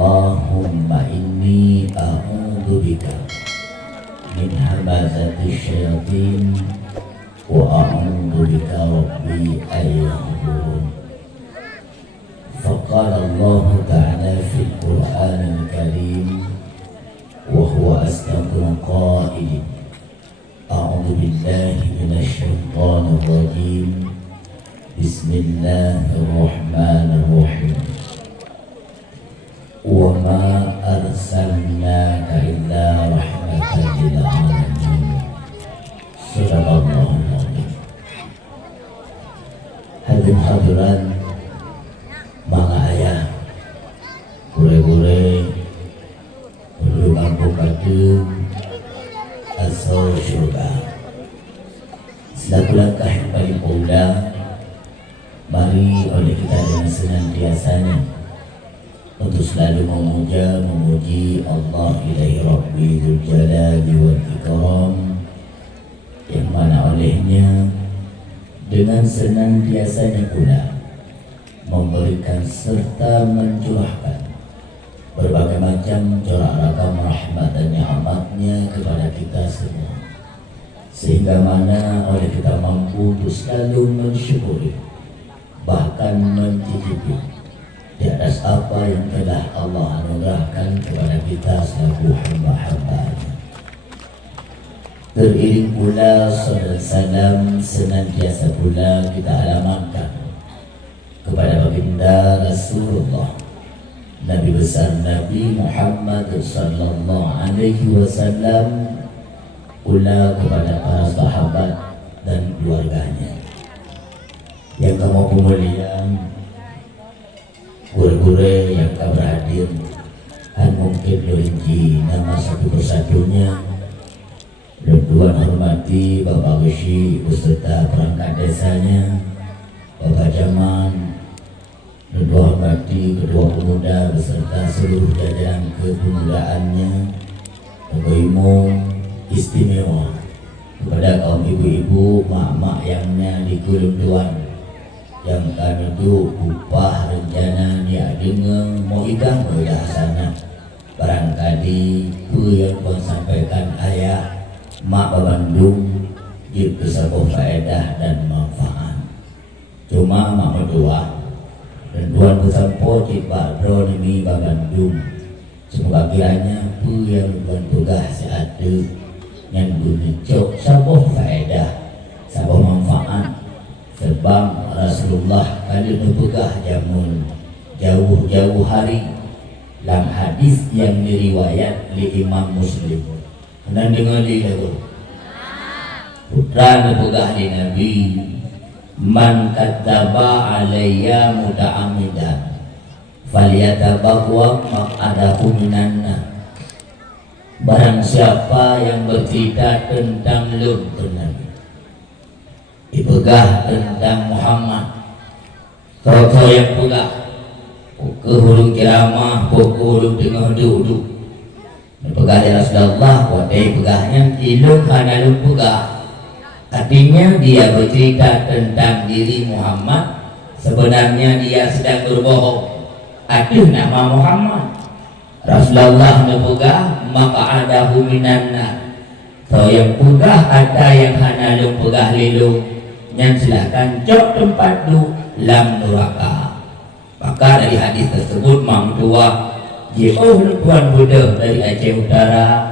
Allahumma inni a'udzubika min hamazati syayatin wa a'udzubika rabbi ayyahurun. Faqala Allah ta'ala fil Qur'anil Karim wa huwa asdaqul qailin. A'udzu billahi minasy syaithanir rajim. Bismillahirrahmanirrahim. Wa ma arsalnaka illa rahmatan lil alamin. Sadaqallahu alazim. Hadirin hadirat mga ayah, gure-gure penduduk kampung Kadung asal surga. Selaku langkah yang paling mulia, mari oleh kita dengan senantiasanya untuk selalu memuji Allah ilahi Rabbi Dzul Jalali wal Ikram, yang mana olehnya dengan senantiasanya pula memberikan serta mencurahkan berbagai macam corak ragam rahmat dan nikmatnya kepada kita semua, sehingga mana oleh kita mampu untuk selalu mensyukuri, bahkan mencicipi di atas apa yang telah Allah anugerahkan kepada kita selaku hamba-hambanya. Teriring pula salat salam senantiasa pula kita alamatkan kepada baginda Rasulullah Nabi besar Nabi Muhammad sallallahu alaihi wasallam, pula kepada para sahabat dan keluarganya. Yang kamu pemuliaan, gure-gure yang kau berhadir, dan mungkin rinci nama satu persatunya. Dan Tuhan hormati Bapak Geshi beserta perangkat desanya, Bapak Jaman, dan Tuhan hormati kedua pemuda beserta seluruh jajaran kepemudaannya, Bapak Imam istimewa kepada kaum ibu-ibu, mak-mak yangnya di Kulum Tuan, yang kami itu upah rencana dia dengar mau idang dah sana. Barangkali apa yang Tuan sampaikan ayah mak Bandung itu sebuah faedah dan manfaat. Cuma mak berdua dan Tuan bersampo Pak Bro ini Bandung, semoga kiranya apa yang Tuan tugas ada yang guna cok sebuah faedah, sebuah manfaat. Sebab Rasulullah kali berpegah jamun jauh-jauh hari dalam hadis yang diriwayat di Imam Muslim. Dan dengar di lagu putra berpegah di Nabi, man kadzaba alayya muta'ammidan falyatabawwa maq'adahu minan nar. Barang siapa yang bercerita tentang Nabi, dipegah tentang Muhammad, kau yang pegah ke hulu kiramah, ke hulu tengah duduk dipegah di Rasulullah, wadai pegahnya ilung hanalung pegah. Artinya dia bercerita tentang diri Muhammad, sebenarnya dia sedang berbohong. Aduh nama Muhammad, Rasulullah nepegah maka ada huminanna. Kau yang pegah ada yang hanalung pegah lilung, yang silakan cok tempat du lam nuraka. Maka dari hadis tersebut mam tua jauh Tuan Buddha dari Aceh Utara,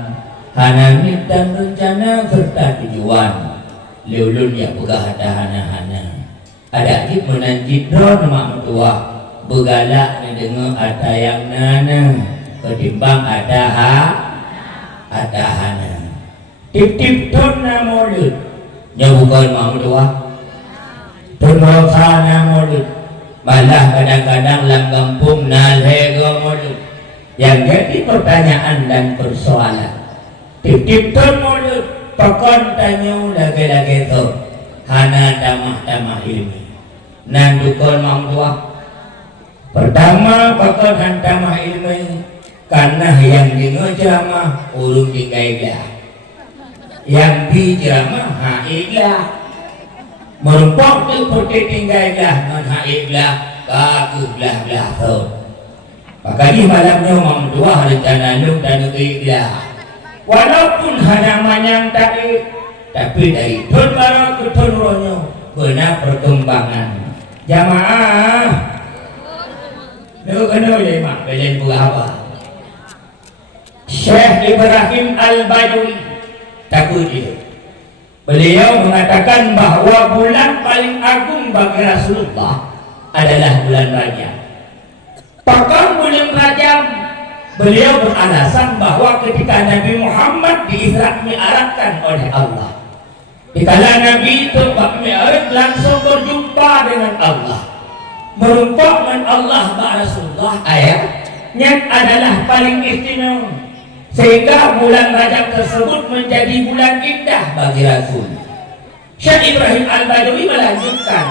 hanamit dan rencana serta tujuan liulun yang pegah ada hana-hana. Ada ajib menanjid drone mam tua begalak dengar ada yang nana ketimbang ada hana. Tip-tip ton namolud nyabukan mam tua Tunrosana mulut, malah kadang-kadang dalam kampung nalhego mulut. Yang jadi pertanyaan dan persoalan, tip-tipun mulut, pakon tanyo lagi-lagi tu, hana damah-damah ilmi. Nandukon mamdua. Pertama pakon hantamah ilmi, karena yang dinojamah urung dikailah, yang dijamah hailah. Merupakan tu pergi tinggallah non haiblah baguslah belah tu. Makanya malamnya memdua rencana lu dan ikhlas. Walaupun hanya manyang tadi, tapi dari tun baru ke tun ronyo benar perkembangan jamaah. Lu kenal ya mak belain apa? Syekh Ibrahim Al-Badawi takut dia. Beliau mengatakan bahwa bulan paling agung bagi Rasulullah adalah bulan Rajab. Bahkan bulan Rajab beliau beralasan bahwa ketika Nabi Muhammad di-Isra' Mi'rajkan oleh Allah, dikala Nabi itu Mi'raj langsung berjumpa dengan Allah, merumpok dengan Allah bahwa Rasulullah ayatnya adalah paling istimewa, sehingga bulan Rajab tersebut menjadi bulan indah bagi Rasul. Syekh Ibrahim Al-Badawi melanjutkan,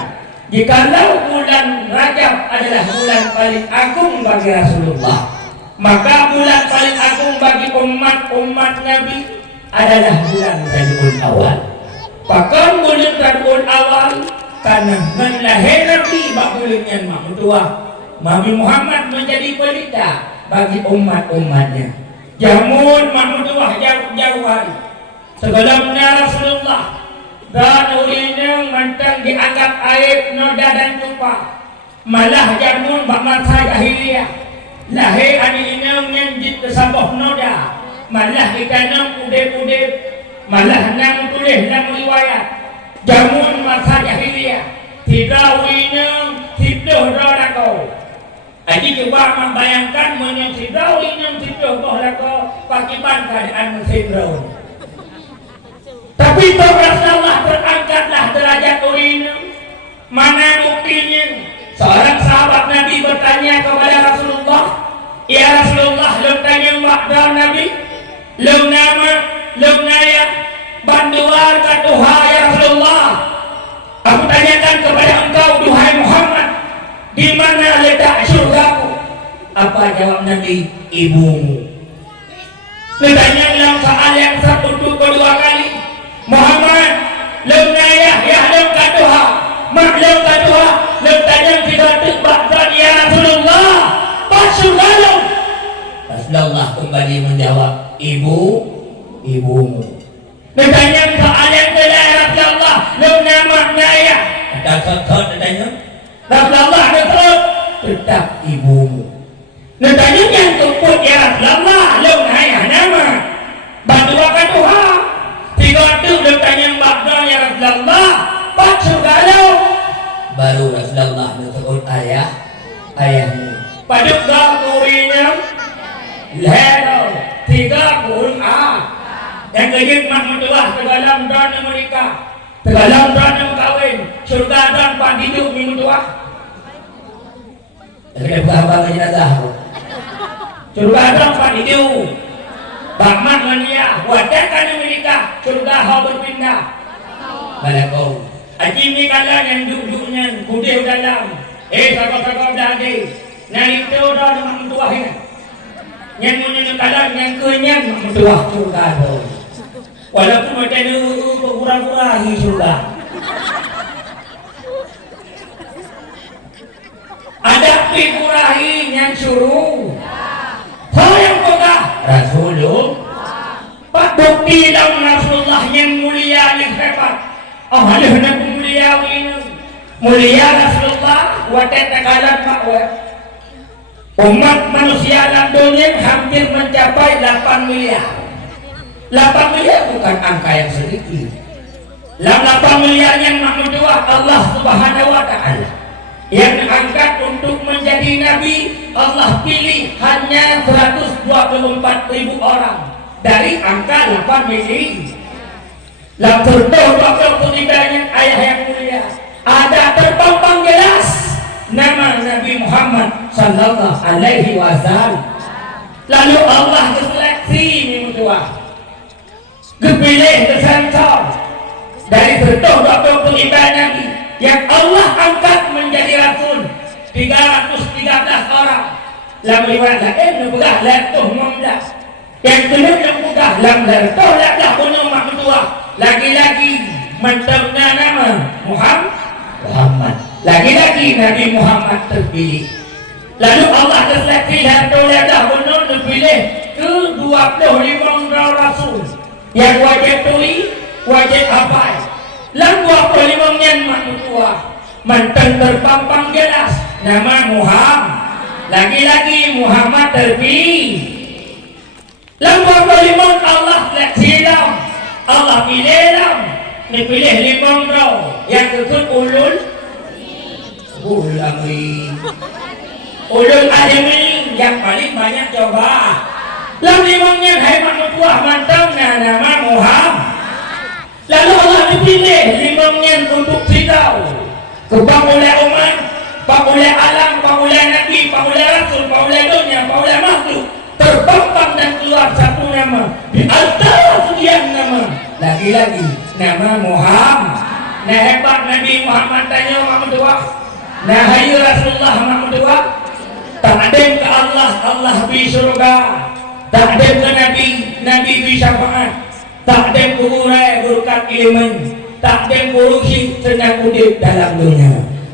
jikalau bulan Rajab adalah bulan paling agung bagi Rasulullah, maka bulan paling agung bagi umat Nabi adalah bulan Rabiul Awal. Bahkan bulan Rabiul Awal karena menlahir Nabi bak bulan yang tua, Nabi Muhammad menjadi pelita bagi umat-umatnya. Jamun mahmuduah jauh-jauh hari sebelumnya Rasulullah dan urinnya mantang dianggap aib, noda dan tumpah. Malah jamun masa jahiliyah lahir ani inang nyanjit kesaboh noda, malah ikanang udep-udep, malah nang tulis nang riwayat jamun masa jahiliyah tidak urinang tidak rodako. Jadi coba membayangkan menyentuh yang tidak boleh kau pakiban keadaan mensindraun. Tapi Rasulullah berangkatlah derajat urin. Mana buktinya? Seorang sahabat Nabi bertanya kepada Rasulullah, ya Rasulullah, lu tanya makna Nabi, lu nama, lu naya, banduar katuha ya Rasulullah. Aku tanyakan kepada engkau, duhai Muhammad, di mana letak surgaku? Apa jawab Nabi? Ibumu. Ditanya dalam soal yang satu kedua kali, Muhammad, leum nayah ya leum kaduha, mak leum kaduha, leum tanya tidak terbaksan ya Rasulullah, pas surga leum. Rasulullah kembali menjawab, ibumu. Ditanya soal yang kedua Rasulullah, leum nama nayah, ada kekot ditanya. Rasulullah tetap ibumu. Ditanya yang keput ya Rasulullah, lu naya nama bantu akan Tuhan. Tiga itu ditanya makna ya Rasulullah, pak surga lu. Baru Rasulullah disebut ayahmu. Paduk gak kurinya lero tiga pun yang kejut makmutulah tegalam dan menikah, tegalam dan kawin, surga dan pak hidup minggu tua. Kita berapa jenazah? Surga dan pak hidup, bakman mania, wadakan menikah, surga hau berpindah. Balakau. Aji ni kala yang duduknya kudih dalam, sakau-sakau dah ada, nari tu dah dengan tua ini. Yang punya kala yang kenyang tua surga tu. Walaupun macam itu berpura-pura hi surga. Ada figurahi yang suruh. Yang pegah Rasulullah. Pak bukti dalam Rasulullah yang mulia yang hebat. Amalih nak mulia ini. Mulia Rasulullah. Wadah takalan Pak Wah. Umat manusia dalam dunia hampir mencapai 8 miliar. 8 miliar bukan angka yang sedikit. 8 miliar yang makmudua Allah Subhanahu wa ta'ala yang angkat untuk menjadi Nabi, Allah pilih hanya 124.000 orang dari angka 8 miliar. Lalu tertolak ayah yang mulia ada terpampang jelas nama Nabi Muhammad sallallahu alaihi wasallam. Lalu Allah diseleksi minggu tua, kepilih kesantau dari tertolak Nabi yang Allah angkat menjadi Rasul 313 orang. Lalu riwayat lain nubah latuh 16. Yang kedua nubah lam latuh lah punya mak tua. Lagi-lagi menterna nama Muhammad. Lagi-lagi Nabi Muhammad terpilih. Lalu Allah terseleksi dan dah benar pilih ke 25 rasul yang wajib tui, wajib hafal. Lalu 25 yang manusia mantan terpampang jelas nama Muhammad. Lagi-lagi Muhammad terpilih. Lalu 25 Allah seleksi lam, Allah pilih lam. Dipilih 5 yang ikut ulul amri. Ulul azmi yang paling banyak coba. Lalu 5 yang hai manusia mantap nama Muhammad. Lalu Allah dipilih 5 yang untuk tahu kebang oleh umat, pak oleh alam, pak oleh nabi, pak oleh rasul, pak oleh dunia, pak oleh makhluk, terpampang dan keluar satu nama di antara sekian nama. Lagi-lagi nama Muhammad. Nah hebat Nabi Muhammad tanya Muhammad dua. Nah hayu Rasulullah Muhammad dua. Takdim ke Allah, Allah bi surga. Takdim ke Nabi, Nabi bi syafaat. Takdim ke urai berkat ilmu. Takdim ke ruhi senang udip dalam dunia.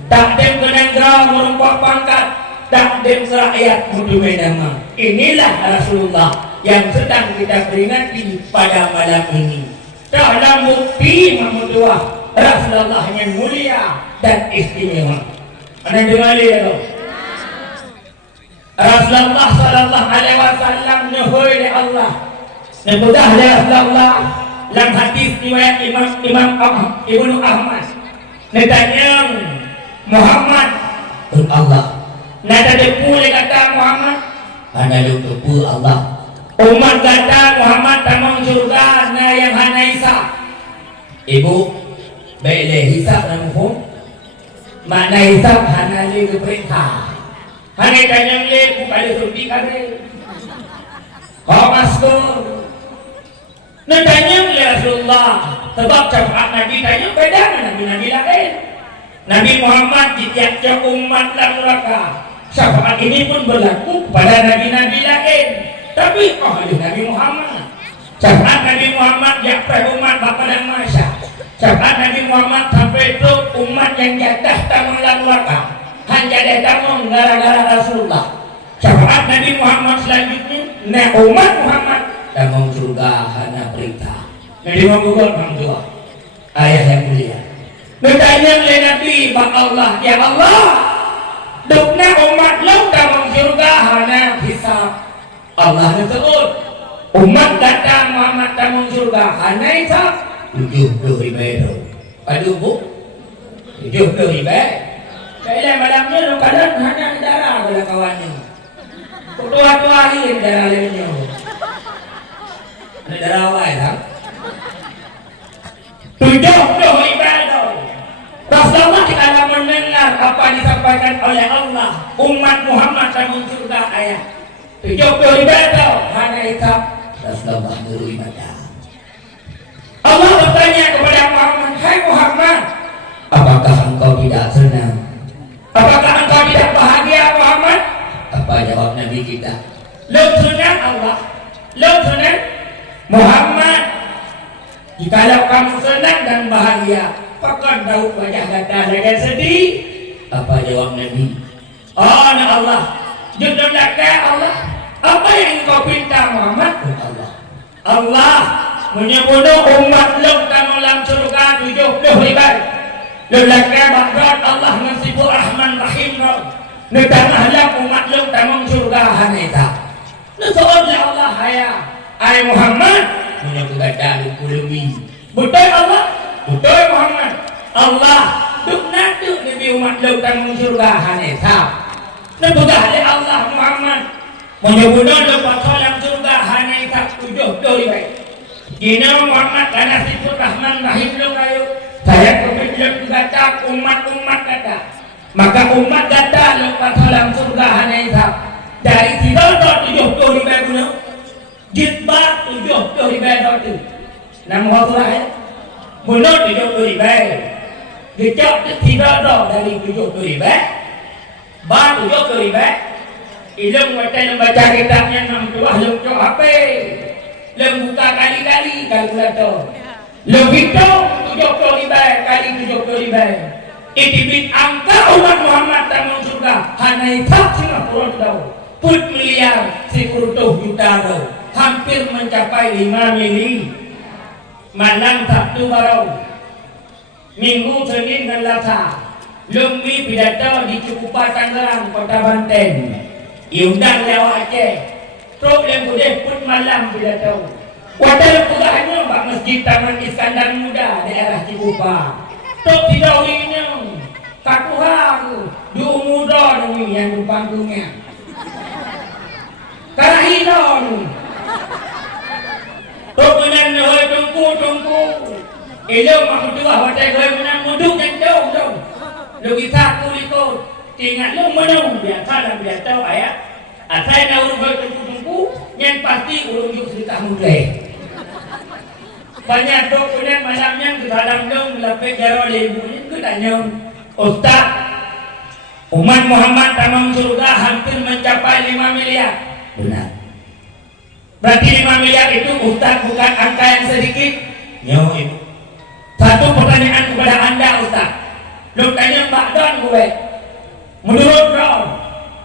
Takdim ke negara merupakan pangkat. Takdim ke rakyat mudumai nama. Inilah Rasulullah yang sedang kita peringati pada malam ini. Dalam bukti Muhammadiyah Rasulullah yang mulia dan istimewa. Anda dengar ya? Rasulullah sallallahu alaihi wasallam nuhur oleh Allah. Nebudah oleh Rasulullah dalam hadis riwayat Imam Ibnu Ahmad. Nadanya Muhammad Allah. Nada depu le kata Muhammad. Ana depu Allah. Umat kata Muhammad tamang surga na yang hana hisab. Ibu baik hisab dan hukum. Makna hisab hana le perintah. Hana tanya le pada suci kare. Kau masuk. Tanya le Rasulullah sebab syafaat Nabi tanya beda dengan Nabi lain. Nabi Muhammad ditiap-tiap umat dalam neraka. Syafaat ini pun berlaku pada nabi-nabi lain. Tapi ada Nabi Muhammad. Syafaat Nabi Muhammad sampai umat bapa dan masa. Syafaat Nabi Muhammad sampai itu umat yang jatuh tamang neraka. Hanya jatuh tamang gara-gara Rasulullah. Syafaat Nabi Muhammad selanjutnya, nah umat Muhammad tamang surga hanya perintah. Nabi Muhammad ayat yang mulia. Bertanya oleh Nabi Allah, ya Allah, dukna umat lo tamang surga hanya hisab. Allah disebut umat datang Muhammad tamang surga hanya hisab 70,000 aduh bu 70,000 saya malamnya lo kadang hanya darah pada kawannya tua-tuahin darah lainnya ada darah awal tak 70,000 Rasulullah kita mendengar apa disampaikan oleh Allah umat Muhammad tamang surga ayat 70,000 hanya hisab Rasulullah nuru ibadah. Allah bertanya kepada Muhammad, hai Muhammad, apakah engkau tidak senang? Apakah engkau tidak bahagia Muhammad? Apa jawab Nabi kita? Lo senang Allah, lo senang Muhammad. Jikalau kamu senang dan bahagia, pakai daun wajah datar dengan sedih. Apa jawab Nabi? Oh Allah, judul Allah. Apa yang kau pinta Muhammad? Allah. Allah menyebut umat lo dalam surga 70,000. Lelaki bakrat Allah nasibur Rahman Rahim. Netangah lah umat lo dalam surga hanita. Nasoalnya Allah haya. Ay Muhammad menyebut dalam kulumi. Betul Allah? Betul Muhammad. Allah duk nanti Nabi umat lo dalam surga hanita. Nebudah oleh Allah Muhammad menyebutkan lepas dalam surga hanya ikat 70,000. Jina Muhammad karena sifat Rahman Rahim lo kayu. Saya kemudian kata umat-umat kata. Maka umat kata lepas dalam surga hanya ikat. Dari tidak 70,000 guna. Jitbat 70,000 itu. Nama Allah ya. Menurut 70,000. Dicap tidak dari 70,000. Bah 70,000. Ilmu membaca kitabnya 6 buah lem HP. Lem buka kali-kali kalkulator. Lem hitung 70,000 kali 70,000. Itibit angka umat Muhammad tamu surga hanai tak Singapura tahu put miliar 10 juta tahu hampir mencapai 5 miliar malam Sabtu baru Minggu Senin dan Selasa Lumbi pidato di Cukupa Tangerang Kota Banten diundang Jawa Aceh truk yang gede put malam pidato wadal pegahnya Pak Masjid Taman Iskandar Muda daerah Cukupa truk tidak ini kakuhang di umudo ini yang di panggungnya karahidon truk menang nyoy tungku ilo makudua hotel gue menang muduk dan jauh lo kita kulikot tinggal lo menang biasa dan biasa ayat asal na urung gue tungku yang pasti urung yuk cerita muda banyak truk menang malamnya kita dalam dong lapik jaro lebunya gue tanya Ustaz, umat Muhammad tamam surga hampir mencapai 5 miliar. Benar. Berarti 5 miliar itu Ustaz bukan angka yang sedikit. Yo ibu. Satu pertanyaan kepada anda Ustaz. Lu tanya Mbak Don gue. Menurut Don,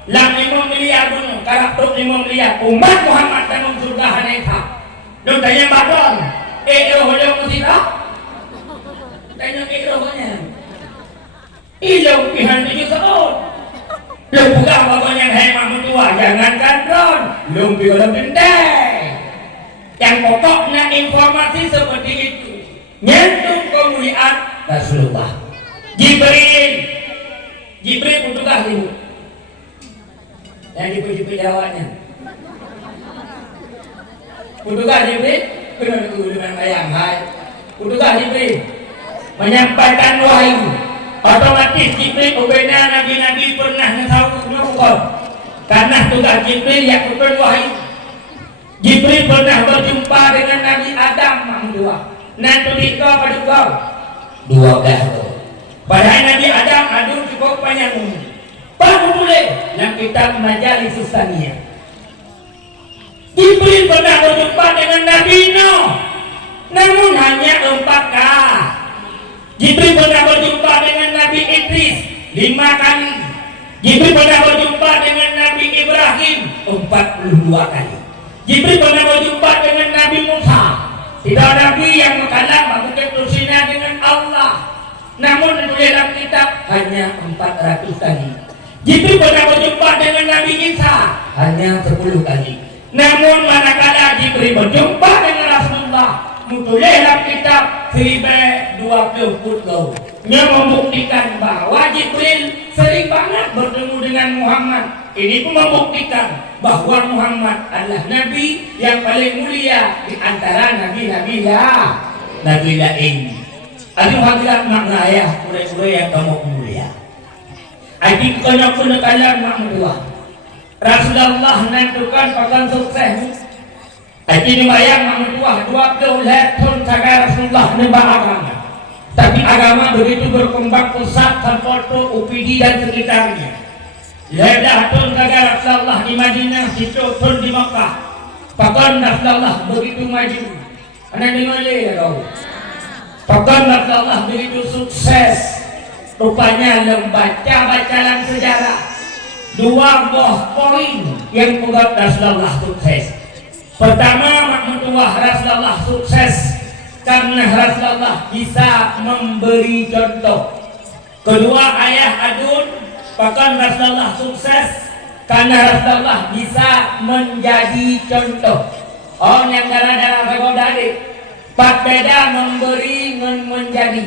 lam 5 miliar dulu, karakter 5 miliar. Umat Muhammad tamam surga haneka. Lu tanya Mbak Don, roh lo mesti tak? Tanya rohnya. Ilaw pihan 7 tahun. Lumpukan pokoknya hemah mentua. Jangankan drone, lumpi kalau bendai. Yang pokoknya informasi seperti itu nyentuh kemuliaan Rasulullah. Jibril petugas itu. Yang dipuji jawabnya. Petugas Jibril, benar dengan ayam hai. Petugas Jibril menyampaikan wahyu. Otomatis Jibril ubena nabi-nabi pernah tahu mengukur karena tugas Jibril yang betul wahyu. Jibril pernah berjumpa dengan Nabi Adam Mahmudullah. Nanti dikau pada kau 12 padahal Nabi Adam aduh cukup banyak baru boleh yang kita majalis Ustania. Jibril pernah berjumpa dengan Nabi Nuh namun hanya 4 kali. Jibril pernah berjumpa dengan Nabi Idris 5 kali. Jibril pernah berjumpa dengan Nabi Ibrahim 42 kali. Jibril pernah berjumpa dengan Nabi Musa. Tidak Nabi yang mengkalam mungkin bersina dengan Allah. Namun di dalam kitab hanya 400 kali. Jibril pernah berjumpa dengan Nabi Isa hanya 10 kali. Namun manakala Jibril berjumpa dengan Rasulullah mutulah dalam kitab 1020 puluh yang membuktikan bahwa Jibril sering banget bertemu dengan Muhammad. Ini pun membuktikan bahwa Muhammad adalah Nabi yang paling mulia di antara Nabi-Nabi lain. Ada hadirat makna ayah murid-murid yang kamu mulia. Adik kena kalam makna Rasulullah menentukan pakan sukses. Jadi bayang mentua 20 tahun saga Rasulullah nembak agama. Tapi agama begitu berkembang pesat sampai ke UPD dan sekitarnya. Ledah tahun saga Rasulullah di Madinah, situ tahun di Makkah. Pakan Rasulullah begitu maju. Anak dengar ya kau. Pakan Rasulullah begitu sukses. Rupanya membaca dalam sejarah 2 buah poin yang membuat Rasulullah sukses. Pertama, makmutuah Rasulullah sukses karena Rasulullah bisa memberi contoh. Kedua, ayah adun, bahkan Rasulullah sukses karena Rasulullah bisa menjadi contoh. Oh, yang darah-darah begodari, pak beda memberi dan menjadi.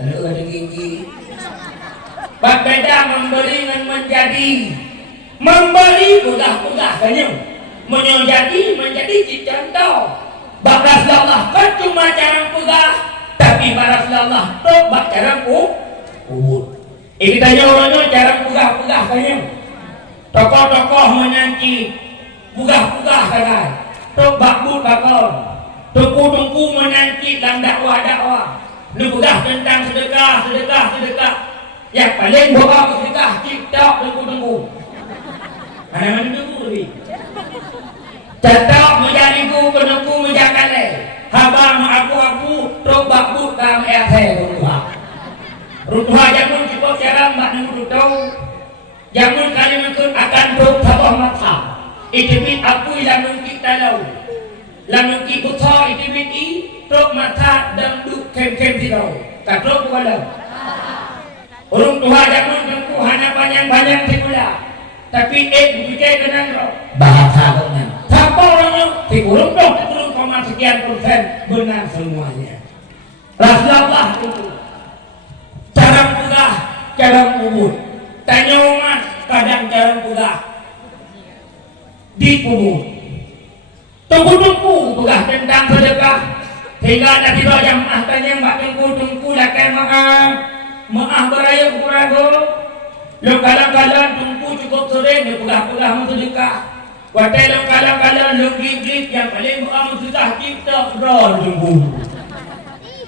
Aduh, ada gigi. Pak beda memberi dan menjadi. Memberi pegah-pegah kanyang menjadi contoh. Bak Rasulullah kan cuma cara pegah, tapi Pak Rasulullah tu bak cara ubud. Kita orang cara pegah-pegah kanyang. Tokoh-tokoh menyanci pegah-pegah kan. Tu bak bud bakon. Tungku-tungku menyanci dalam dakwah-dakwah. Lu pegah tentang sedekah. Yang paling bawa sedekah TikTok tungku-tungku. Mana tunggu ni? Catak menjadiku penunggu menjaga le. Haba aku trok bakbut dalam air Rutuha jamun cukup cara mbak nunggu tahu. Jamun kali mungkin akan duduk tabah mata. Itibit aku lamun kita tahu. Lamun kita tahu itibit i duduk mata dan duduk kem-kem tidak. Tak duduk bukan. Urung tuha jamun tengku hanya banyak-banyak tikula. Tapi bukan kenang roh. Bahasa dengan Siapa orangnya? Tikurung dong, tikurung koma sekian persen benar semuanya. Rasulullah itu jarang pegah, jarang kubur. Tanya umat, kadang jarang pegah di kubur. Tunggu-tunggu pegah tentang sedekah. Hingga ada tiba jamaah tanya mbak tunggu-tunggu lakai maaf beraya kurago. Lo kadang-kadang tunggu cukup sering, dia pegah-pegah sedekah. Watai lo kadang-kadang lo gigit yang paling maaf susah kita berol tunggu.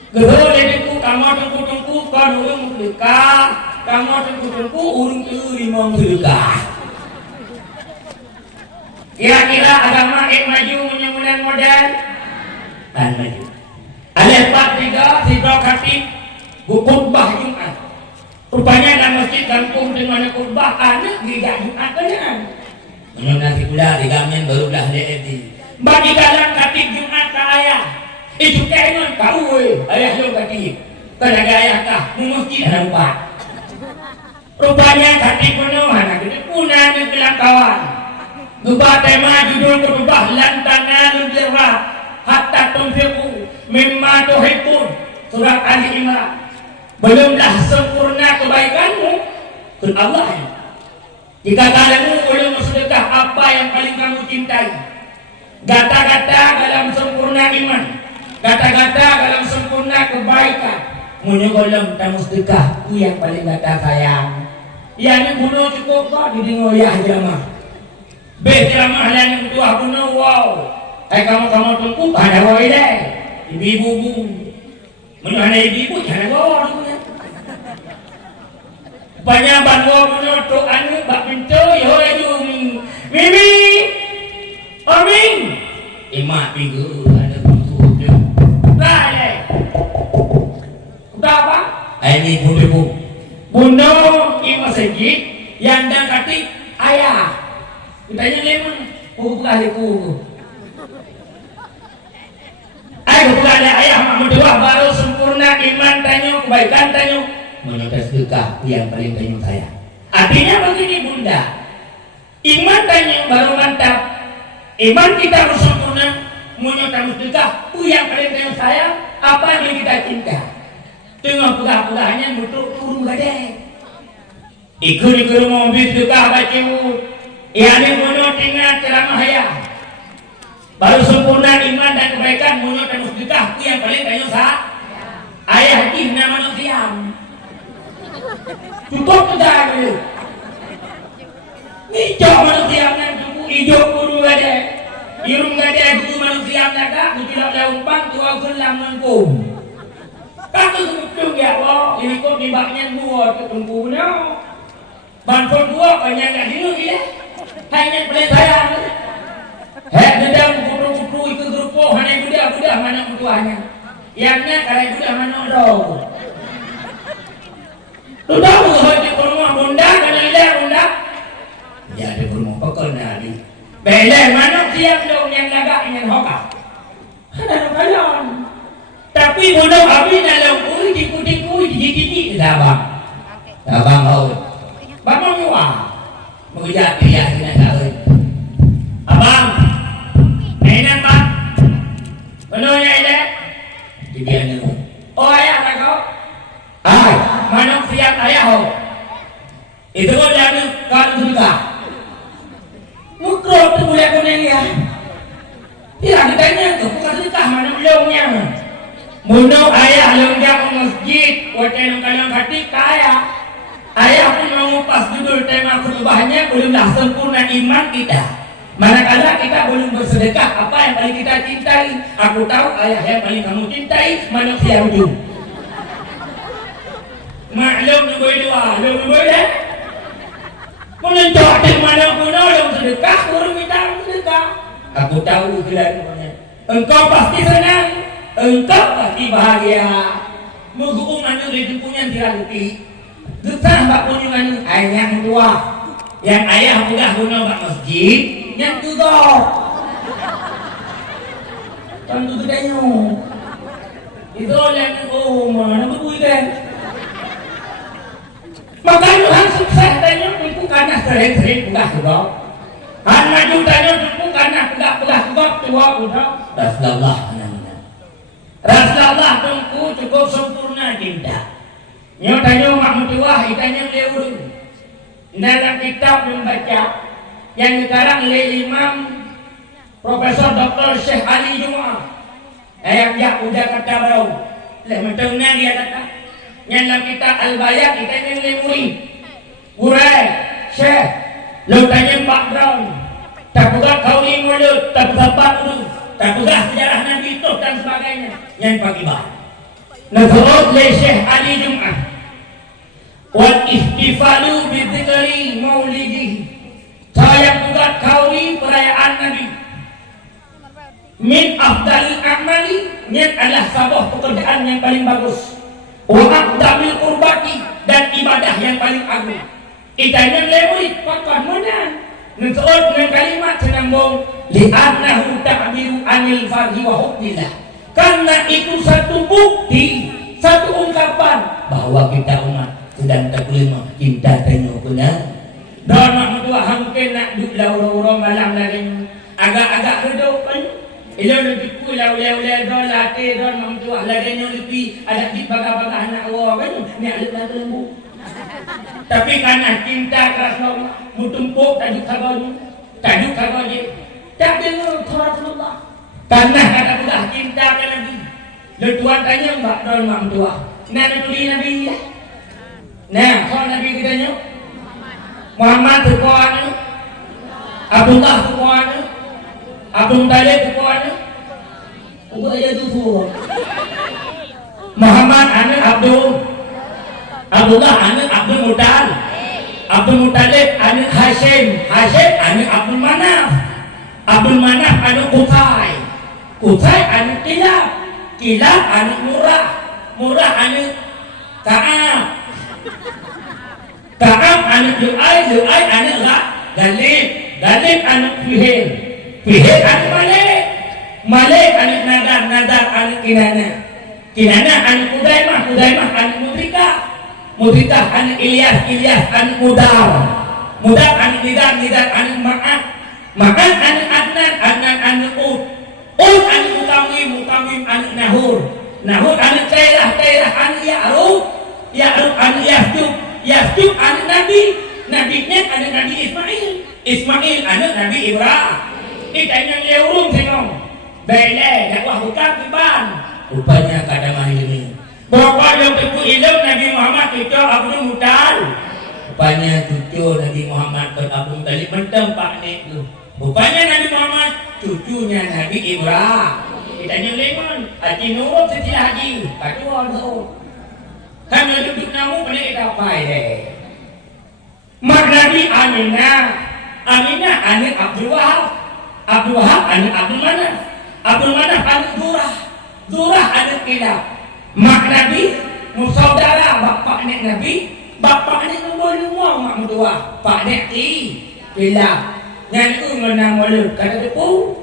Gehol itu kamu tunggu-tunggu kan urung sedekah, kamu tunggu-tunggu urung rimong sedekah. Kira-kira agama maju menyemulan modal dan maju. Alif 43 sidok khatib khutbah Jumat. Rupanya dalam masjid kampung di mana khutbah anak tidak Jumat benar. menurut nasi pula digamen baru dah di Bagi dalam khatib Jumat ke ayah. Itu kainan kau ayah lo khatib. Tenaga ayah kah masjid ada 4. Rupanya khatib penuh anak itu punah dan kelangkawan. Gubah tema judul khutbah lantanganul birra hatta tunfiqu mimma tuhibbun. Surah Ali Imran. Belumlah sempurna kebaikanmu ke Allah. Jika kamu belum bersedekah apa yang paling kamu cintai. Gata-gata dalam sempurna iman, gata-gata dalam sempurna kebaikan. Menyegolong kamu sedekah itu yang paling gata sayang. Yang bunuh cukup kok didingoyah jamah. Jamah yang tua bunuh wow. Kamu tunggu pada woi deh. Ibu-ibu menuhana ibu-ibu jangan bawa dulunya. Banyak bantuan menutup anu bak pintu yo ayu mimi amin emak minggu ada pintu lah ya udah apa ini bunuh bunuh di masjid yang dan kati ayah ditanya lemon buku ayo ada ayah mak dua baru sempurna iman tanya kebaikan tanya menurut sedekah yang paling penting saya. Artinya begini bunda, iman tanya baru mantap, iman kita harus sempurna, menurut sedekah itu yang paling penting saya, apa yang kita cinta. Tengah pegah-pegahnya mutuk turun gede. Ikut mobil sedekah baca yang menurut tinggal ceramah ya. Baru sempurna iman dan kebaikan menurut sedekah itu yang paling penting saya. Ayah ini manusia. Cukup tidak dulu. Hijau manusia yang cukup hijau kudu ada. Irung ada kudu manusia naga. Kudu ada umpang tua gelam mengkum. Kata sebetulnya ya Allah. Ini kok nibaknya buat ketunggunya. Bantuan dua banyak yang dulu ya. Hanya boleh saya. Hei dedang kudu itu grupo hanya budak mana kuduanya. Yangnya kalau budak mana dong. Lu tahu di rumah bunda kan ada bunda? Ya di rumah pokok nari. Bela mana siap dong yang naga yang hoka. Ada kalian. Tapi bunda kami dalam kui digigit Sabang. Sabang kau. Bapak mua. Mengejar dia sini tahu. Abang. Mainan pak. Penuhnya ini. Dibiarnya. Oh ayah tak kau. Ay. Manusia ayah ho. Itu kan jadi kalau juga. Mukro tu boleh kuning ya. Tidak ditanya tu bukan sedekah mana belumnya. Muno ayah lonjak ke masjid, wajan kalau hati kaya. Ayah pun mengupas judul tema khutbahnya belumlah sempurna iman kita. Manakala kita belum bersedekah apa yang paling kita cintai. Aku tahu ayah yang paling kamu cintai manusia ujung. Maklum ni boleh dua, lu boleh. Menentukan di mana pun orang sedekah, orang minta sedekah. Aku tahu kelakuannya. Engkau pasti senang, engkau pasti bahagia. Muguung anu di punya diraluti. Getah mbak punyungan ayah tua. Yang ayah udah guna mbak masjid, yang tudok. Kan tu gedenya. Itu yang mana berbui kan? Makanya orang sukses tanya itu karena sering-sering udah tudok. Karena jutanya itu karena udah tudok tua udah. Rasulullah tungku cukup sempurna cinta. Nyatanya Mahmud Wah itanya lewurun. Dalam kitab membaca yang dikarang oleh Imam Profesor Dr. Syekh Ali Jum'ah. Yang dia udah kata baru. Lementengnya dia kata. Yang dalam kitab Al-Bayan itanya lewuri. Urai, Syekh, lo tanya Pak Brown. Tak buka kauli mulut, tak buka bakru. Tak buka sejarah Nabi itu dan sebagainya. Yang pagi bah. Nazarut oleh Syekh Ali Jum'ah. Wal ihtifalu bidzikri maulidihi. Saya buka kauli perayaan Nabi. Min afdalil amali, niat adalah sebuah pekerjaan yang paling bagus. Wa aqdamil qurbati, dan ibadah yang paling agung. Itanya lewat pakar mana? Nusut dengan kalimat senambung li'annahu ta'biru anil farhi wa hukmillah. Karena itu satu bukti, satu ungkapan bahwa kita umat sedang terima cinta tanya punya. Dan mak tua mungkin nak duduk laura-laura malam lagi agak-agak hidup kan. Ilo lebih pulau leu-leu don latih don mak tua lagi yang lebih ada di baga-baga anak awak kan. Ni ada lembu. Tapi karena cinta kerana mutumpuk tajuk kagonya tak dengar Rasulullah. Karena kata belah cinta ke Nabi. Lalu Tuhan tanya mbak don mak tua. Nak tuli Nabi ya? Nah, kalau Nabi kita nyok Muhammad terkuat ni, Abdullah terkuat ni, Abdul Talib terkuat ni. Untuk aja tu Muhammad anak Abdullah anak Abdul Muttalib, Abdul Muttalib anak Hashim anak Abdul Manaf anak Qusay anak Kilab anak Murrah anak Ka'ab anak Lu'ay anak Galib anak Fihir anak Malik anak Nadar anak Kinana anak Kudaimah anak Mudrikah anak Ilyas anak Mudar anak Nidar anak Ma'an anak Adnan anak Ud anak Mutamim anak Nahur anak Tairah anak Ya'rub anak Ya'qub anak Nabi-nya anak Nabi Ismail anak Nabi Ibrahim. Itanya leurung tengok. Bele dakwah hukam tiban. Rupanya kada mahir. Berapa yang cucu ilmu Nabi Muhammad cucu Abdul Muttalib. Rupanya cucu Nabi Muhammad dan Abdul Muttalib mentem pak nek tu. Rupanya Nabi Muhammad cucunya Nabi Ibrahim. Itanya lemon. Haji nurut setilah haji. Kedua tu. Kami duduk namu pada kita apa Mak Nabi Aminah anak Abdul Wahab anak Abdul Manaf anak Zurah anak Kilab. Mak Nabi musaudara bapak nek Nabi, bapak nek nombor mak mutua, pak nek Kilab. Nyan ngena mulut kata tepu.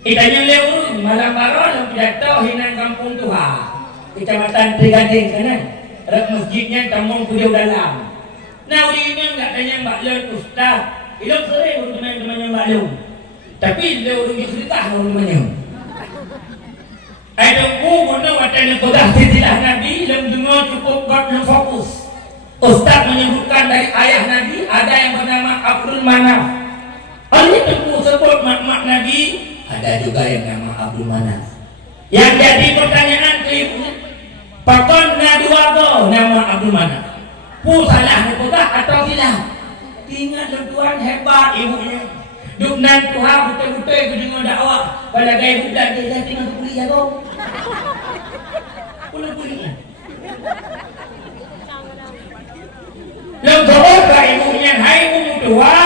Itanya leu malam baru pidato hinan kampung Tuhan. Kecamatan Trigading kanan. Rak masjidnya tamong kuliah dalam. Nah, ini enggak tanya Mbak Leon Ustaz. Ilok sering teman-temannya Mbak Leon. Tapi Leon udah cerita teman-temannya. Ada guna macam pedah setilah Nabi Leon dengar cukup God fokus. Ustaz menyebutkan dari ayah Nabi ada yang bernama Abdul Manaf. Ini tentu sebut mak Nabi. Ada juga yang nama Abdul Manaf. Yang jadi pertanyaan ke ibunya, pakon Nabi Wago nama Abdul Manaf. Salah nepotah atau tidak? Tinggal Tuhan hebat ibunya. Duknan Tuhan betul-betul ke dengar dakwah pada gaya budak dia tinggal kuliah tu. Kuliah. Lalu ke ibunya, hai ibu tua.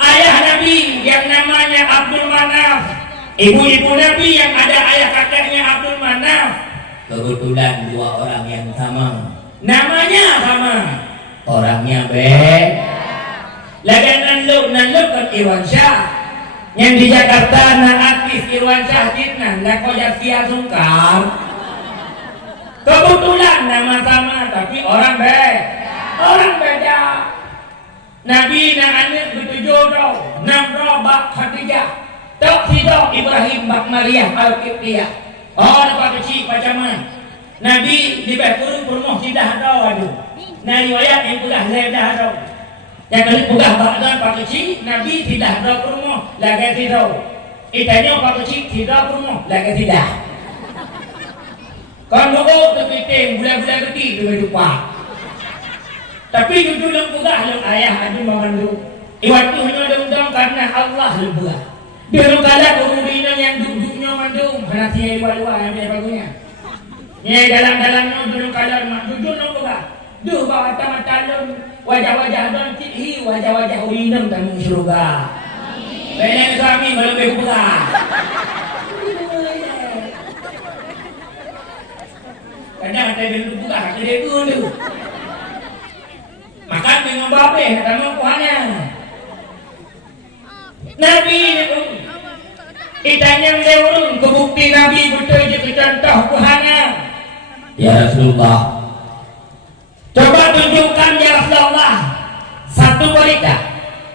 Ayah Nabi yang namanya Abdul Manaf. Ibu-ibu Nabi yang ada ayah kakaknya Abdul Manaf. Kebetulan dua orang yang sama, namanya sama, orangnya beda. Lagi nanluk kan Irwan Syah, yang di Jakarta na aktif Irwan Syah Jitnan, na Koja Sia Sungkar. Kebetulan nama sama tapi orang beda. Nabi na anak ketujuh dong, Namro bak Khadijah, tok sido Ibrahim bak Maryam Al-Qibtiyah. Oh, dapat kecil macam mana? Nabi di Betul Purmoh tidak ada aduh. Nah riwayat yang sudah tidak ada. Yang kali pugah bakdan pak kecil, Nabi tidak ada Purmoh lagi tidak. Itanya pak kecil tidak Purmoh lagi tidak. Kalau mau terpiting bulan-bulan kecil tu lupa. Tapi jujur yang pugah yang ayah aduh memandu. Waktu hanya undang karena Allah lebih. Dia kala kurubina yang duduknya mandung, hanasinya luar-luar yang dia bagusnya. Ni dalam-dalamnya dulu kala mak jujur nak buka. Duh bawa mata-mata wajah-wajah dan tihi wajah-wajah urinam dalam surga. Amin. Suami melebih buka. Kadang ada dulu buka, ada dulu. Makan dengan babe, kamu kuahnya. Nabi itu itanya melewurun kebukti Nabi betul je contoh kuhana. Ya Rasulullah, coba tunjukkan ya Rasulullah satu berita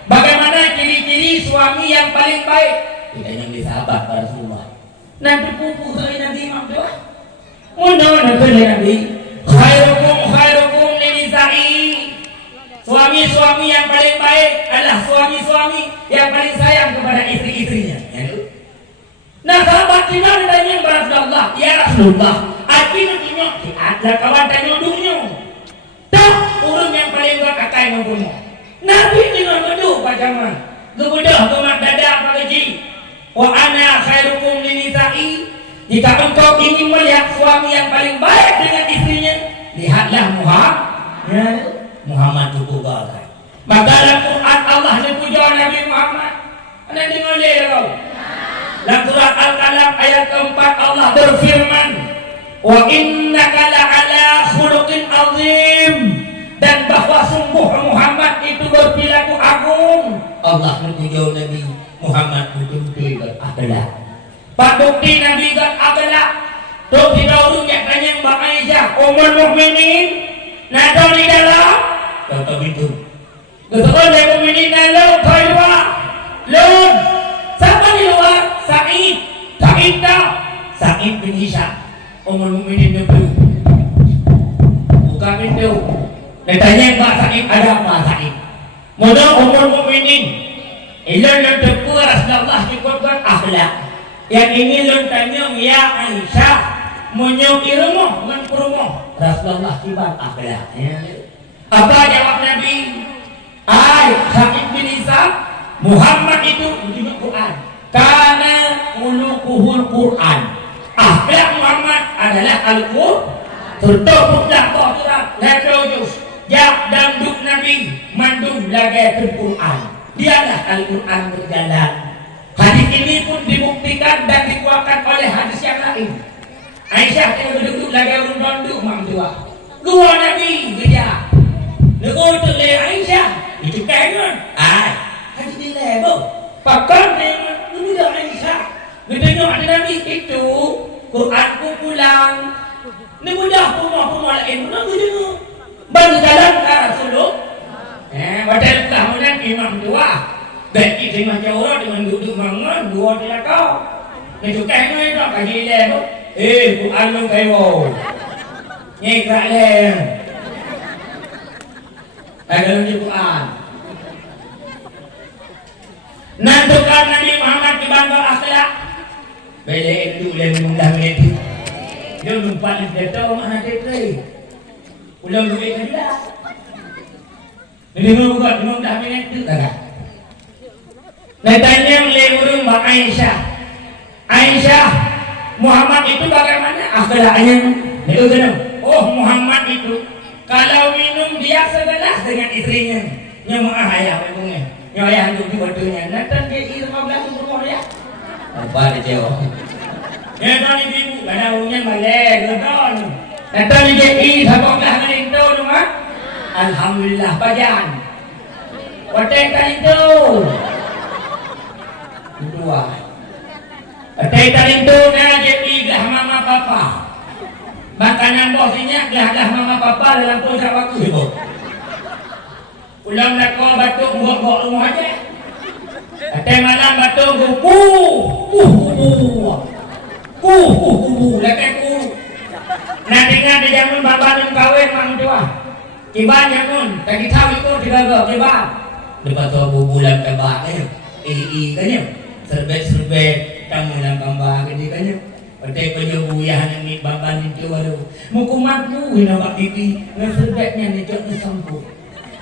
bagaimana ciri-ciri suami yang paling baik. Itanya beli sahabat pada Rasulullah. Nanti pupu dari Nabi Muhammad. Mudah dari Nabi. Khairukum linisai. Suami-suami yang paling baik adalah suami-suami yang paling sayang kepada istri-istrinya. Nah sahabat Sinan tanya kepada Rasulullah, ya Rasulullah, aku nak ada kawan tanya dunia. Tak urung yang paling berat akai membunuh. Nabi dengan madu pacaman. Kemudian kemak dadak pagi. Wa ana khairukum linisai. Jika engkau ingin melihat suami yang paling baik dengan istrinya, lihatlah Muhammad cukup bagai. Maka dalam Quran Allah memuja Nabi Muhammad. Anda dengar dia kau. Dalam surat Al-Qalam ayat keempat Allah berfirman, wa innaka la'ala khuluqin azim, dan bahwa sungguh Muhammad itu berperilaku agung. Allah memuja Nabi Muhammad betul-betul berakhlak. Pak bukti Nabi berakhlak. Tuh tidak urungnya tanya Mbak Aisyah, Ummul Mukminin, nado di dalam contoh itu. Ketua dari Mukminin lalu Khairwa, Lun, siapa di luar? Sa'id bin Hisham. Ummul Mukminin itu buka pintu. Ditanya Mbak Sa'id, ada apa Sa'id? Mudah Ummul Mukminin ilan yang tepu Rasulullah cukupkan akhlak. Yang ini lun tanya ya Aisyah, menyong ilmu dengan perumoh Rasulullah kibar akhlak. Apa jawab Nabi? Sa'id bin Hisham, Muhammad itu menunjuk Quran. Karena ulukuhul Quran. Akhlak Muhammad adalah Al-Quran. Tertutup dah Quran. Lepas jak dan duk Nabi mandum lagi ke Quran. Dialah Al-Quran berjalan. Hadis ini pun dibuktikan dan dikuatkan oleh hadis yang lain. Aisyah yang duduk lagi urun duk mamdua. Gua Nabi dia. Nego tu le Aisyah. Itu kan? Hadis ni lebo. Pakar dengan muda Aisyah. Ngetengok ada Nabi itu Quranku pulang. Ni mudah rumah lain pun aku tengok. Baru jalan ke Rasulullah. Baca kamu dan imam dua. Baik kita macam orang dengan duduk mangan dua dia kau. Ni suka ni tak kaji dia tu. Quran lu kayo. Nyekrak le. Ada lu Quran. Nantukan Nabi Muhammad di bangga akhlak. Bela itu yang mudah mengerti. Dia lupa dia tahu mana dia. Ulang duit dia. Jadi mudah mengerti tak? Natanya melewurun Mbak Aisyah. Aisyah, Muhammad itu bagaimana akhlaknya? Itu kan? Oh Muhammad itu kalau minum dia segelas dengan istrinya. Yang ayah memangnya. Yang ayah untuk dua-duanya. Nanti dia ilmu belakang rumah dia. Apa dia jawab? Medan ibu kada unya malek ledon. Datang ni sabok dah dengan itu cuma. Alhamdulillah pajan. Watek kan itu. Dua. Watek kan itu na jadi dah mama papa. Makanan bosnya dah mama papa dalam kotak waktu itu. Ulang nak kau batuk buat rumah aja. Watek malam batuk lekat nanti kan di zaman bapak dan kawin mang tua. Kibanya pun tadi tahu itu tidak kibah. Lepas tu bulan kebak kan serbet kamu lang kambang kan kan Pakai baju buyah ni bapak ni tu aduh. Muku maku nak pipi ngan serbetnya ni cok ni sampu.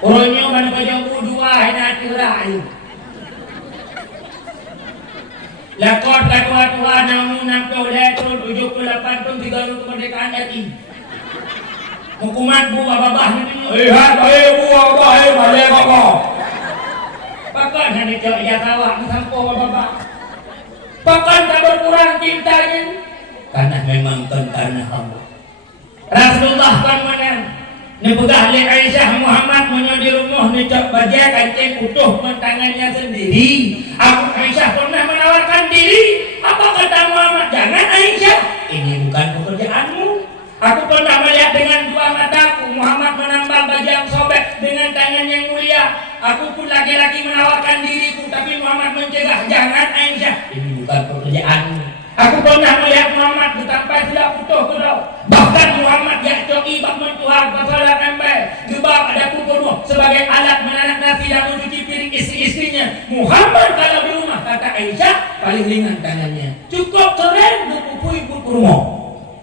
Orangnya mana baju dua nak tirai. Lakot tua namun nak kau lekor 78 tahun 3 kemerdekaan RI. Hukuman bu babah ni. Bu babah malai babah. Pakan hani cok ya tawa ni sampo babah. Pakan tak berkurang cintanya. Karena memang karena hamba. Rasulullah kan mana? Nepegah oleh Aisyah Muhammad punya di rumah ni cok baja kancing utuh tangannya sendiri. Aku Aisyah pernah menawarkan diri. Apa kata Muhammad? Jangan Aisyah. Ini bukan pekerjaanmu. Aku pernah melihat dengan dua mataku Muhammad menambal bajang sobek dengan tangan yang mulia. Aku pun lagi-lagi menawarkan diriku, tapi Muhammad mencegah. Jangan Aisyah. Ini bukan pekerjaanmu. Aku pernah melihat Muhammad sampai tidak utuh kedau. Bahkan Muhammad yang coki bak mentuhar bersalat ember. Gebab ada kukuruh sebagai alat menanak nasi dan mencuci piring istri-istrinya. Muhammad kalau di rumah, kata Aisyah, paling ringan tangannya. Cukup keren buku kukuruh.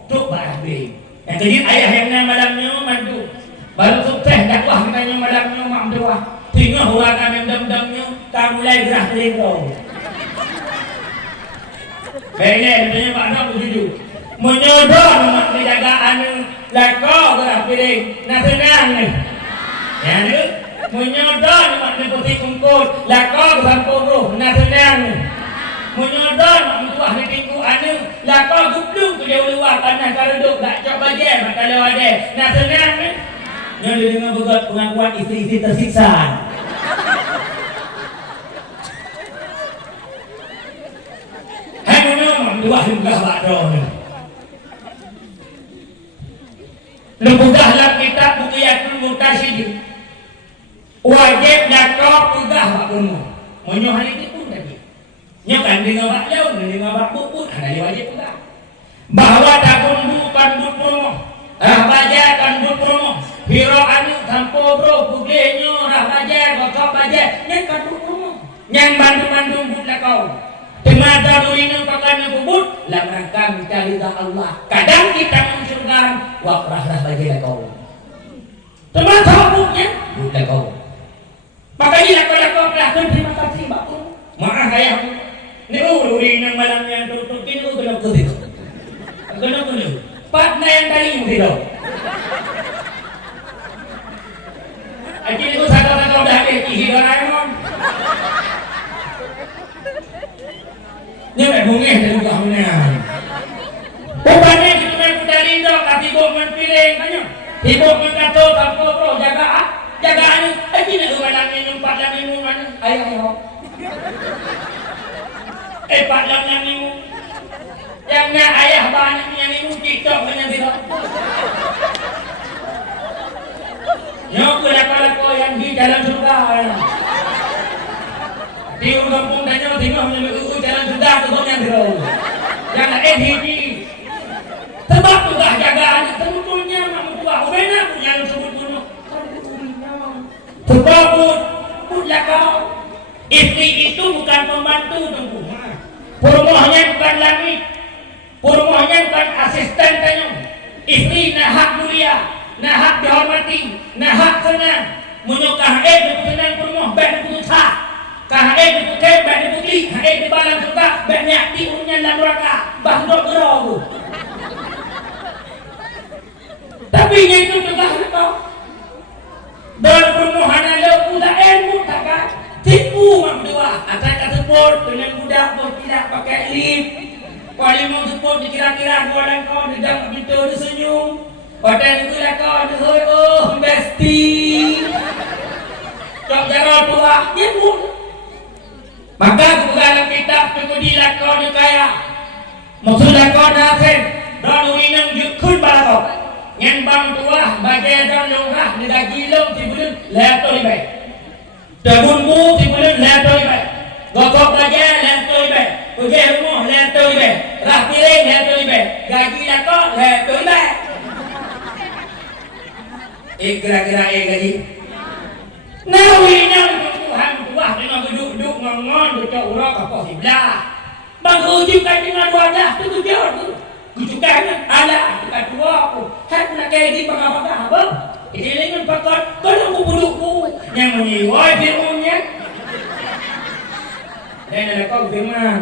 Tuk barabi. Yang kedua ayah yang nama malamnya mandu. Baru sukses dakwah katanya malamnya mak doa. Tengah orang kami dam-damnya, tak mulai gerah telinga. Pengen tanya Pak Nak jujur. Menyodor mak penjagaan leko gerak piring. Nak senang ni. Ya ni. Menyodor mak putih kumpul leko sampo bro. Nak senang ni. Menyodor mak tuah ni tinggu anu leko gublung tu dia luar panas kalau duduk tak cok bajet mak kalau ada. Nak senang ni. Yang dia dengar begat pengakuan isteri-isteri tersiksa. Dua juga bakdo ni. Lebugah dalam kitab Buqiyatul Murtasyidin. Wajib lakop juga bakdo. Monyo hari itu pun tadi. Nyokan dengan bakdo, dengan bakdo pun ada wajib juga. Bahwa takun but promo. Baja kan but promo. Hiro anu sampo bro bugenyo rah baja gosok baja nyen kan but promo. Yang bantu-bantu but lakau. Temada nurina pakannya bubut dalam rangka mencari ridha Allah. Kadang kita mensyurgan wakrahlah bagi kau. Temada bubutnya bukan kau. Makanya lakau terima kasih baku. Maaf ayah. Ni nurina malamnya tutup kini kena ketik. Kena. Partner yang tadi tidak. Akhirnya itu satu-satu dah hiburan. Ni nak bungih dari kamunya. Bukannya kita main putari dah, kasi bok menpiling kanyo. Sibuk mengatur tanpa bro jaga anu. Ini nak rumah langit numpat langit mu mana? Ayah. Pak langit mu. Yang nak ayah banyak yang ni mu TikTok banyak dia. Nyok kelak-kelak yang di dalam surga. Di kampung tanya tengok menyebut jalan sudah tu yang terus. Jangan hiji. Sebab sudah jagaan sebetulnya mak tua benar punya sebut punya. Sebab putlah kau. Istri itu bukan pembantu tunggu. Perumahannya bukan langit. Perumahannya bukan asisten tanya. Istri nak hak mulia, nak hak dihormati, nak hak senang. Menyokah senang perumah baik putus kahai di putih, baik di putih, kahai di balang juga, baik nyakti urunnya dalam neraka, bahkan gerau. Tapi yang itu juga kau. Dalam permohonan lo udah ilmu tak kan? Tipu mak dua, asal kata pun dengan budak pun tidak pakai lift. Kalau mau jemput dikira-kira gua dan kau di dalam pintu dia senyum. Padahal itu lah kau dia hoi besti. Kau jangan tua dia pun. Maka dalam kitab itu dilah kau dia kaya. Maksudnya kau nasen dan urinang jukun balakau. Yang bang tua bagai dan lorah di dagilong tibulan lehatoi baik. Dabunmu tibulan lehatoi baik. Gokok bagai lehatoi baik. Pergi rumah lehatoi baik. Rah piring lehatoi baik. Gaji lakau lehatoi baik. Kira-kira gaji. Nawi nang Tuhan tua dengan duduk ngongon duduk urang kapok sebelah. Bang ujikan dengan wadah tu jauh tu. Kujukan ala kita tua aku. Kan nak kayak di bangga-bangga apa? Ini dengan pakat kalau aku budukku yang menyiwai firmannya. Dan ada kau firman.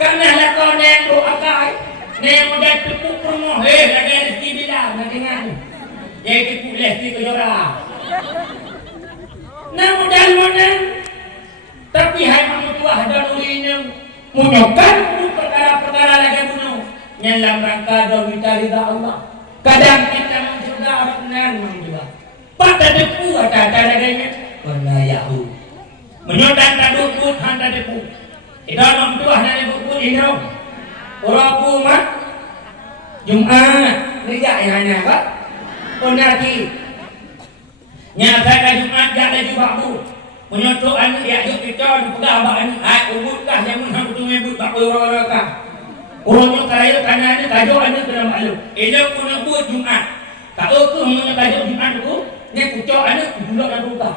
Karena ada kau yang doakai, yang udah tepuk rumah, lagi rezeki bila nak dengar. Yang tepuk rezeki kejora. Nah modal mana? Tapi hai mamu tua dan ulinya munyokan perkara-perkara lagi bunuh. Yang dalam rangka dan minta ridha Allah. Kadang kita mencoba orang mamu tua. Pada depu ada laganya. Wala yahu. Menyodan tadukut handa depu. Ida mamu tua handa depu ini. Orang kumat Jumat ni hanya apa? Onaki. Nyata Jumat jaga jubaku. Menyotok anu ya yuk kita dipegang abang anu. Ubutkah yang menang betul membut bak orang-orang kah? Orangnya kaya kanan anu tajuk anu kena malu. Elok kena buat Jumat. Tak ke mengenai tajuk Jumat tu, ni kucok anu bulak dan buka.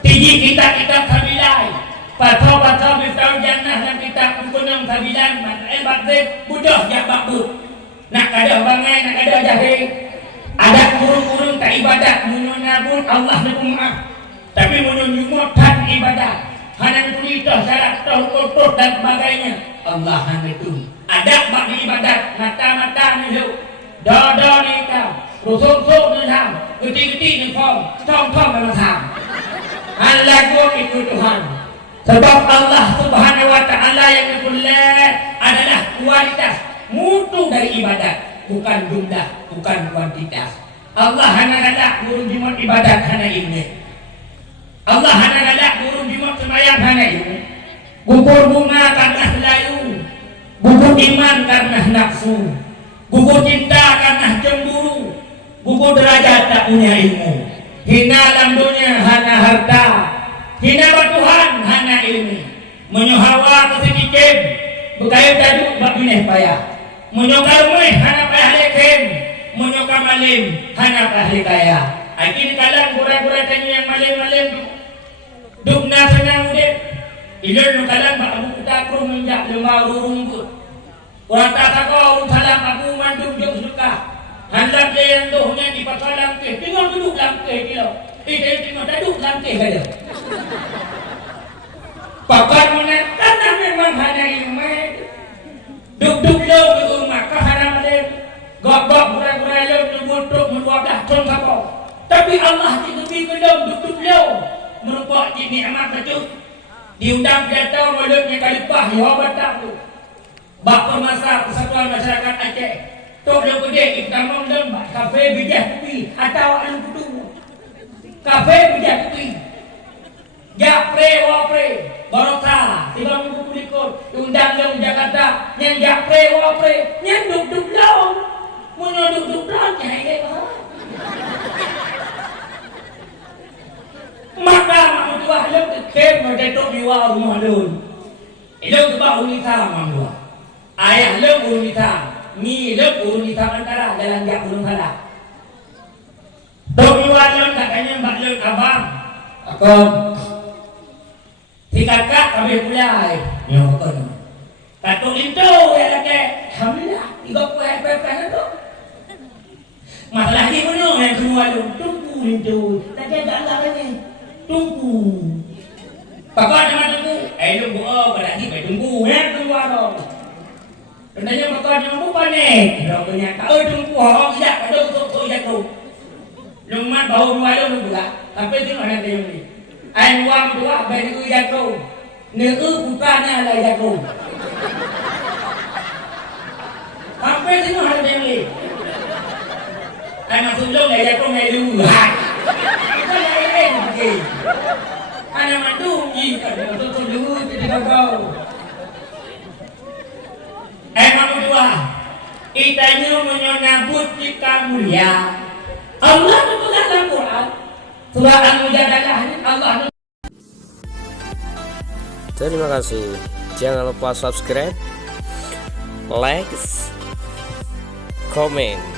Tiji kita kabilai. Patau biftaun jannah dan kita kunang kabilan. Bakde budah jak bakbu. Nak kada bangai, nak kada jahil. Ada kurung-kurung tak ibadat, menyunabun Allah dan maaf. Tapi menyunjungkan ibadat. Hanya kulitah, syarat, tol, dan sebagainya. Allah hanya itu. Ada bagi ibadat, mata-mata ni hidup. Dada ni hitam, rusuk-rusuk ni hitam, geti-geti ni form, tong-tong ni hitam. Allah itu Tuhan. Sebab Allah Subhanahu Wa Taala yang mulia adalah kualitas mutu dari ibadat. Bukan jumlah, bukan kuantitas. Allah hanya galak burung jimat ibadat hanya ini. Allah hanya galak burung jimat sembahyang hanya ini. Gugur bunga karena selayu, gugur iman karena nafsu, gugur cinta karena cemburu, gugur derajat tak punya ilmu. Hina dalam dunia hanya harta, hina Tuhan hanya ilmu. Menyohawa kesedikit, berkait daduk bak bineh payah. Menyokar mulih hana payah lekem, menyokar malim hana payah kaya. Akin kalang gura-gura tanya yang malim-malim duk na senang udah. Ilon kalang bak abu kita kru menjak lemah urung pun. Orang tak sakau salam aku manduk jauh suka. Handap dia yang dohnya di pasal langkeh. Tengok duduk langkeh dia. Tengok duduk langkeh saja. Pakar menekan memang hanya ilmu. Duk-duk lo di rumah kahana malam. Gak-gak gura-gura lo menutup meluadah con kapau. Tapi Allah ditutupi ke lo duk-duk lo. Merupakan nikmat betul. Diundang jatuh mulutnya kalipah jawab tak tu. Bak Permasa Persatuan Masyarakat Aceh. Tok lo gede kita ngomong bak kafe bijah kupi atau anu kudu. Kafe bijah kupi. Japre wapre barokah tiba minggu kulikot undang yang Jakarta yang japre wapre yang duk-duk lawan mau duk-duk lawan cahaya maka mahu tua lo kekem berdetok jiwa rumah lo lo kebak unita mahu ayah lo unita ni lo unita antara jalan jak gunung halah tok jiwa lo katanya mbak lo abang akon Kakak kami pulai, nyokon. Katuk itu ya lagi, alhamdulillah, 30 pepehan tu. Masalah ni mana yang kedua tu? Tunggu itu, lagi agak lama ni. Tunggu. Kakak jangan tunggu. Lu buat pada ni, tunggu ya kedua tu. Tandanya kakak jangan buat panik. Rokoknya, kau tunggu orang tidak ada untuk jatuh. Lumat bau dua lu juga, tapi tengok nanti yang ni. Ai wang tua bagi jatuh. bukannya ada jagung. Sampai sini ada yang lain. Masuk dong ada jagung ada luar. Kita lain lagi. Ada mandungi kan betul dulu jadi kau. Emang kedua, itanya menyambut kita mulia. Allah itu dalam Quran. Surah Al-Mujadalah Allah. Terima kasih. Jangan lupa subscribe, like, comment.